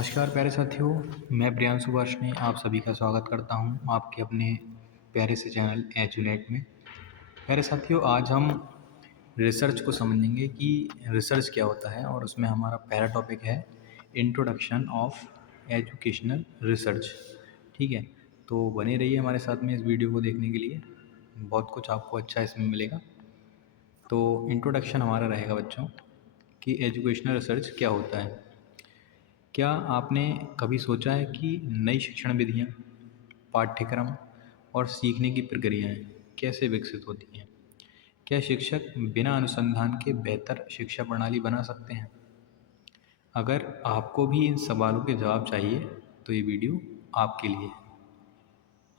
नमस्कार प्यारे साथियों, मैं प्रियांशु वार्ष्णेय आप सभी का स्वागत करता हूं आपके अपने प्यारे से चैनल एजुनेट में। प्यारे साथियों, आज हम रिसर्च को समझेंगे कि रिसर्च क्या होता है और उसमें हमारा पहला टॉपिक है इंट्रोडक्शन ऑफ एजुकेशनल रिसर्च। ठीक है, तो बने रहिए हमारे साथ में इस वीडियो को देखने के लिए, बहुत कुछ आपको अच्छा इसमें मिलेगा। तो इंट्रोडक्शन हमारा रहेगा बच्चों कि एजुकेशनल रिसर्च क्या होता है। क्या आपने कभी सोचा है कि नई शिक्षण विधियाँ, पाठ्यक्रम और सीखने की प्रक्रियाएँ कैसे विकसित होती हैं? क्या शिक्षक बिना अनुसंधान के बेहतर शिक्षा प्रणाली बना सकते हैं? अगर आपको भी इन सवालों के जवाब चाहिए तो ये वीडियो आपके लिए है।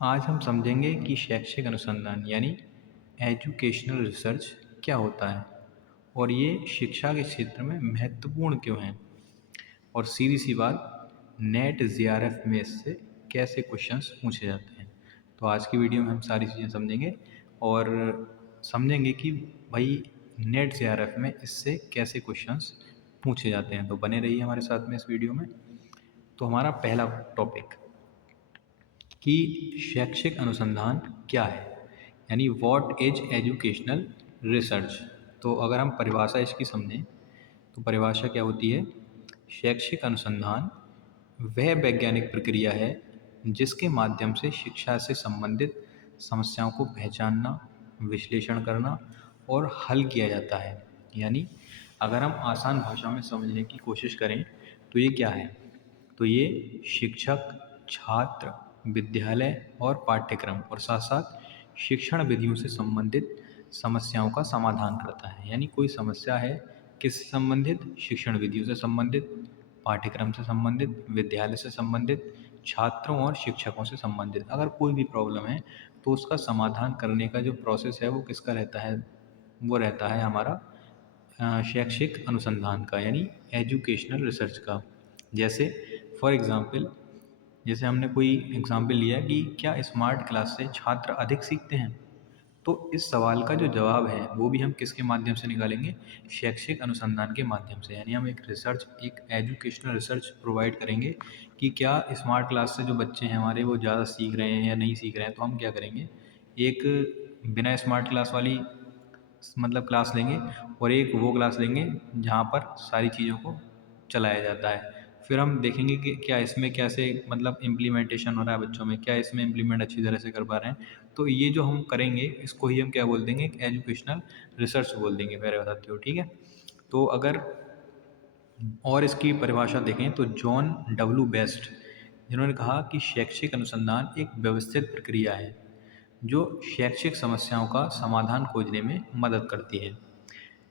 आज हम समझेंगे कि शैक्षिक अनुसंधान यानी एजुकेशनल रिसर्च क्या होता है और ये शिक्षा के क्षेत्र में महत्वपूर्ण क्यों है। और सीधी सी बात, नेट जेआरएफ में इससे कैसे क्वेश्चंस पूछे जाते हैं। तो आज की वीडियो में हम सारी चीज़ें समझेंगे और समझेंगे कि भाई नेट जेआरएफ में इससे कैसे क्वेश्चंस पूछे जाते हैं। तो बने रहिए हमारे साथ में इस वीडियो में। तो हमारा पहला टॉपिक कि शैक्षिक अनुसंधान क्या है, यानी व्हाट इज एजुकेशनल रिसर्च। तो अगर हम परिभाषा इसकी समझें तो परिभाषा क्या होती है? शैक्षिक अनुसंधान वह वैज्ञानिक प्रक्रिया है जिसके माध्यम से शिक्षा से संबंधित समस्याओं को पहचानना, विश्लेषण करना और हल किया जाता है। यानी अगर हम आसान भाषा में समझने की कोशिश करें तो ये क्या है? तो ये शिक्षक, छात्र, विद्यालय और पाठ्यक्रम और साथ साथ शिक्षण विधियों से संबंधित समस्याओं का समाधान करता है। यानी कोई समस्या है किससे संबंधित? शिक्षण विधियों से संबंधित, पाठ्यक्रम से संबंधित, विद्यालय से संबंधित, छात्रों और शिक्षकों से संबंधित। अगर कोई भी प्रॉब्लम है तो उसका समाधान करने का जो प्रोसेस है वो किसका रहता है? वो रहता है हमारा शैक्षिक अनुसंधान का, यानी एजुकेशनल रिसर्च का। जैसे फॉर एग्ज़ाम्पल, जैसे हमने कोई एग्ज़ाम्पल लिया कि क्या स्मार्ट क्लास से छात्र अधिक सीखते हैं? तो इस सवाल का जो जवाब है वो भी हम किसके माध्यम से निकालेंगे? शैक्षिक अनुसंधान के माध्यम से। यानी हम एक एजुकेशनल रिसर्च प्रोवाइड करेंगे कि क्या स्मार्ट क्लास से जो बच्चे हैं हमारे वो ज़्यादा सीख रहे हैं या नहीं सीख रहे हैं। तो हम क्या करेंगे, एक बिना स्मार्ट क्लास वाली क्लास लेंगे और एक वो क्लास लेंगे जहाँ पर सारी चीज़ों को चलाया जाता है। फिर हम देखेंगे कि क्या इसमें कैसे इम्प्लीमेंटेशन हो रहा है बच्चों में, क्या इसमें इम्प्लीमेंट अच्छी तरह से कर पा रहे हैं। तो ये जो हम करेंगे इसको ही हम क्या बोल देंगे? एक एजुकेशनल रिसर्च बोल देंगे मेरे साथियों। ठीक है, तो अगर और इसकी परिभाषा देखें तो जॉन डब्ल्यू बेस्ट, जिन्होंने कहा कि शैक्षिक अनुसंधान एक व्यवस्थित प्रक्रिया है जो शैक्षिक समस्याओं का समाधान खोजने में मदद करती है।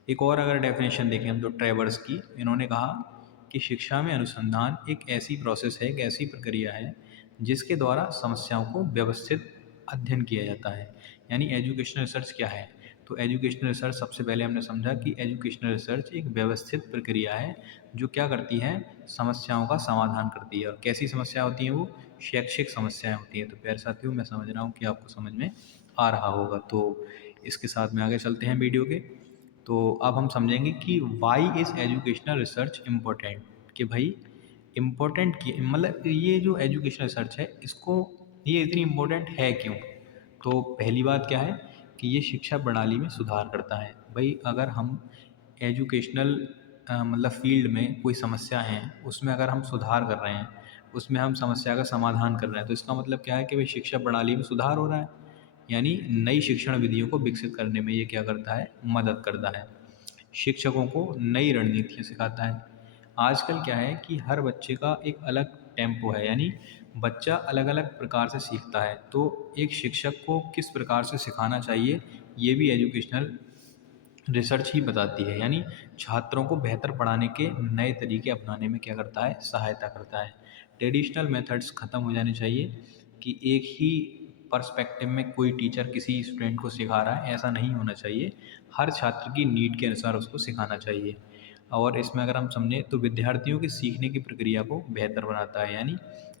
एक और अगर डेफिनेशन देखें हम तो ट्रेवर्स की, इन्होंने कहा कि शिक्षा में अनुसंधान एक ऐसी प्रोसेस है, एक ऐसी प्रक्रिया है जिसके द्वारा समस्याओं को व्यवस्थित अध्ययन किया जाता है। यानी एजुकेशनल रिसर्च क्या है? तो एजुकेशनल रिसर्च सबसे पहले हमने समझा कि एजुकेशनल रिसर्च एक व्यवस्थित प्रक्रिया है जो क्या करती है? समस्याओं का समाधान करती है। और कैसी समस्या होती हैं वो? शैक्षिक समस्याएं होती हैं। तो प्यारे साथियों, मैं समझ रहा हूँ कि आपको समझ में आ रहा होगा। तो इसके साथ में आगे चलते हैं वीडियो के। तो अब हम समझेंगे कि why is educational research important. कि भाई इम्पोर्टेंट की ये जो एजुकेशनल रिसर्च है इसको, ये इतनी इम्पोर्टेंट है क्यों? तो पहली बात क्या है कि ये शिक्षा प्रणाली में सुधार करता है। भाई अगर हम एजुकेशनल फील्ड में कोई समस्या है उसमें अगर हम सुधार कर रहे हैं, उसमें हम समस्या का समाधान कर रहे हैं, तो इसका मतलब क्या है कि भाई शिक्षा प्रणाली में सुधार हो रहा है। यानी नई शिक्षण विधियों को विकसित करने में ये क्या करता है? मदद करता है। शिक्षकों को नई रणनीतियाँ सिखाता है। आजकल क्या है कि हर बच्चे का एक अलग टेम्पो है, यानी बच्चा अलग अलग प्रकार से सीखता है। तो एक शिक्षक को किस प्रकार से सिखाना चाहिए ये भी एजुकेशनल रिसर्च ही बताती है। यानी छात्रों को बेहतर पढ़ाने के नए तरीके अपनाने में क्या करता है? सहायता करता है। ट्रेडिशनल मेथड्स ख़त्म हो जाने चाहिए कि एक ही पर्सपेक्टिव में कोई टीचर किसी स्टूडेंट को सिखा रहा है, ऐसा नहीं होना चाहिए। हर छात्र की नीड के अनुसार उसको सिखाना चाहिए। और इसमें अगर हम समझें तो विद्यार्थियों की सीखने की प्रक्रिया को बेहतर बनाता है। यानी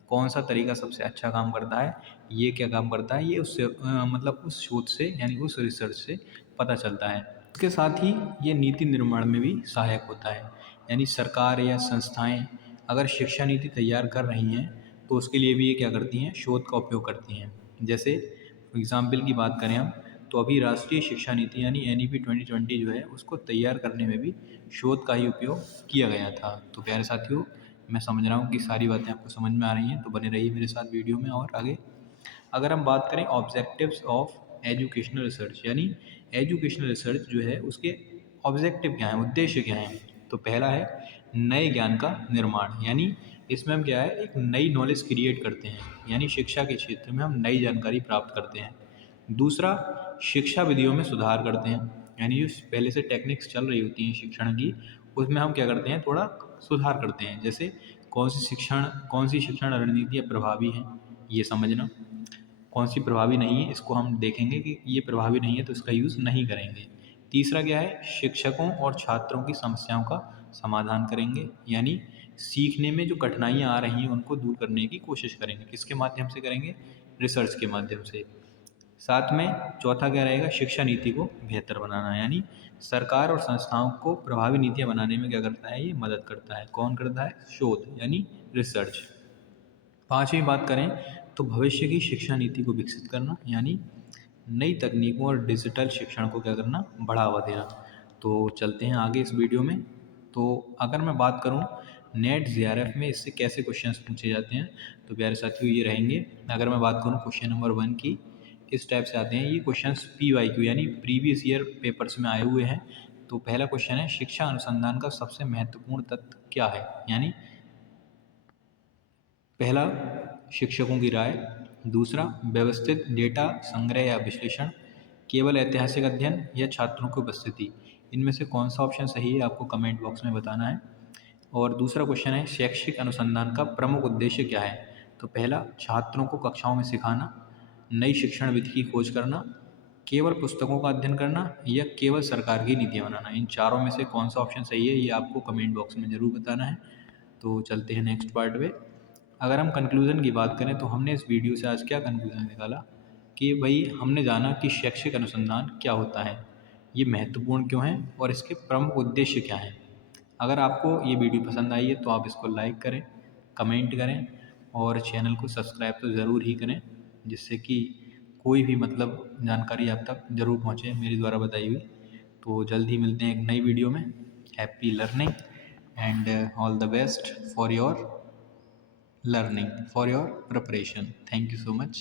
कौन सा तरीका सबसे अच्छा काम करता है, ये क्या काम करता है, ये उससे उस शोध से यानी उस रिसर्च से पता चलता है। इसके साथ ही ये नीति निर्माण में भी सहायक होता है। यानी सरकार या संस्थाएं अगर शिक्षा नीति तैयार कर रही हैं तो उसके लिए भी ये क्या करती हैं, शोध का उपयोग करती हैं। जैसे एग्ज़ाम्पल की बात करें हम, तो अभी राष्ट्रीय शिक्षा नीति यानी NEP 2020 जो है उसको तैयार करने में भी शोध का ही उपयोग किया गया था। तो प्यारे साथियों, मैं समझ रहा हूँ कि सारी बातें आपको समझ में आ रही हैं, तो बने रहिए मेरे साथ वीडियो में। और आगे अगर हम बात करें ऑब्जेक्टिव्स ऑफ एजुकेशनल रिसर्च, यानी एजुकेशनल रिसर्च जो है उसके ऑब्जेक्टिव क्या हैं, उद्देश्य क्या हैं, तो पहला है नए ज्ञान का निर्माण, यानी इसमें हम क्या है, एक नई नॉलेज क्रिएट करते हैं, यानी शिक्षा के क्षेत्र में हम नई जानकारी प्राप्त करते हैं। दूसरा, शिक्षा विधियों में सुधार करते हैं, यानी जो पहले से टेक्निक्स चल रही होती हैं शिक्षण की, उसमें हम क्या करते हैं, थोड़ा सुधार करते हैं। जैसे कौन सी शिक्षण रणनीतियाँ प्रभावी हैं, ये समझना। कौन सी प्रभावी नहीं है, इसको हम देखेंगे कि ये प्रभावी नहीं है तो इसका यूज़ नहीं करेंगे। तीसरा क्या है, शिक्षकों और छात्रों की समस्याओं का समाधान करेंगे, यानी सीखने में जो कठिनाइयाँ आ रही हैं उनको दूर करने की कोशिश करेंगे। किसके माध्यम से करेंगे, रिसर्च के माध्यम से। साथ में चौथा क्या रहेगा, शिक्षा नीति को बेहतर बनाना, यानी सरकार और संस्थाओं को प्रभावी नीतियाँ बनाने में क्या करता है, ये मदद करता है। कौन करता है, शोध यानी रिसर्च। पाँचवीं बात करें तो भविष्य की शिक्षा नीति को विकसित करना, यानी नई तकनीकों और डिजिटल शिक्षण को क्या करना, बढ़ावा देना। तो चलते हैं आगे इस वीडियो में। तो अगर मैं बात करूं नेट JRF में इससे कैसे क्वेश्चंस पूछे जाते हैं, तो प्यारे साथियों ये रहेंगे। अगर मैं बात करूं क्वेश्चन नंबर 1 की, इस टाइप से आते हैं ये क्वेश्चंस, PYQ यानी प्रीवियस ईयर पेपर्स में आए हुए हैं। तो पहला क्वेश्चन है, शिक्षा अनुसंधान का सबसे महत्वपूर्ण तत्व क्या है, यानी पहला शिक्षकों की राय, दूसरा व्यवस्थित डेटा संग्रह या विश्लेषण, केवल ऐतिहासिक अध्ययन या छात्रों की उपस्थिति। इनमें से कौन सा ऑप्शन सही है आपको कमेंट बॉक्स में बताना है। और दूसरा क्वेश्चन है, शैक्षिक अनुसंधान का प्रमुख उद्देश्य क्या है, तो पहला छात्रों को कक्षाओं में सिखाना, नई शिक्षण विधि की खोज करना, केवल पुस्तकों का अध्ययन करना, या केवल सरकार की नीतियाँ बनाना। इन चारों में से कौन सा ऑप्शन सही है ये आपको कमेंट बॉक्स में ज़रूर बताना है। तो चलते हैं नेक्स्ट पार्ट पे। अगर हम कंक्लूज़न की बात करें तो हमने इस वीडियो से आज क्या कंक्लूज़न निकाला कि भाई हमने जाना कि शैक्षिक अनुसंधान क्या होता है, ये महत्वपूर्ण क्यों है और इसके प्रमुख उद्देश्य क्या हैं। अगर आपको ये वीडियो पसंद आई है तो आप इसको लाइक करें, कमेंट करें और चैनल को सब्सक्राइब तो ज़रूर ही करें, जिससे कि कोई भी मतलब जानकारी आप तक ज़रूर पहुँचे मेरे द्वारा बताई हुई। तो जल्द ही मिलते हैं एक नई वीडियो में। Happy learning and all the best for your learning, for your preparation. Thank you so much.